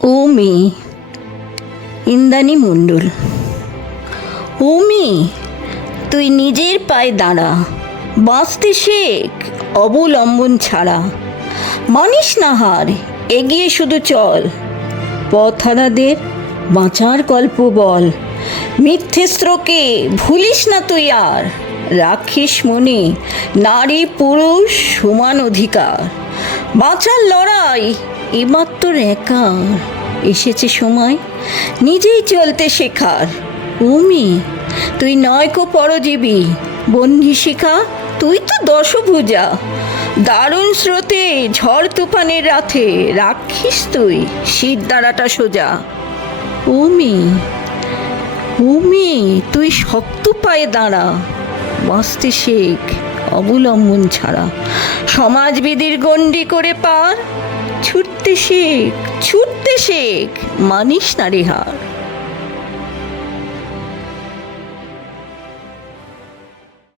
ও মেয়ে, ইন্দ্রাণী মণ্ডল। ও মেয়ে, তুই নিজের পায়ে দাঁড়া, বাঁচতে শেখ অবলম্বন ছাড়া। মানিস না হার, এগিয়ে শুধু চল, পথহারাদের বাঁচার গল্প বল। মিথ্যে স্রোকে ভুলিস না তুই আর, রাখিস মনে নারী পুরুষ সমান অধিকার। বাঁচার লড়াই এবার তোর একার, এসেছে সময় নিজেই চলতে শেখার। ও মেয়ে, তুই নয়কো পরজীবী, বন্ধি শিখা তুই তো দশভুজা। দারুণ স্রোতে ঝড় তুফানের রাতে রাখিস তুই শীত দ্বারাটা সোজা। ও মেয়ে, ও মেয়ে, তুই শক্ত পায়ে দাঁড়া, বাঁচতে শেখ অবলম্বন ছাড়া। সমাজবিধির গণ্ডি করে পার, ছুটতে শেখ, ছুটতে শেখ, মানিস না রে হার।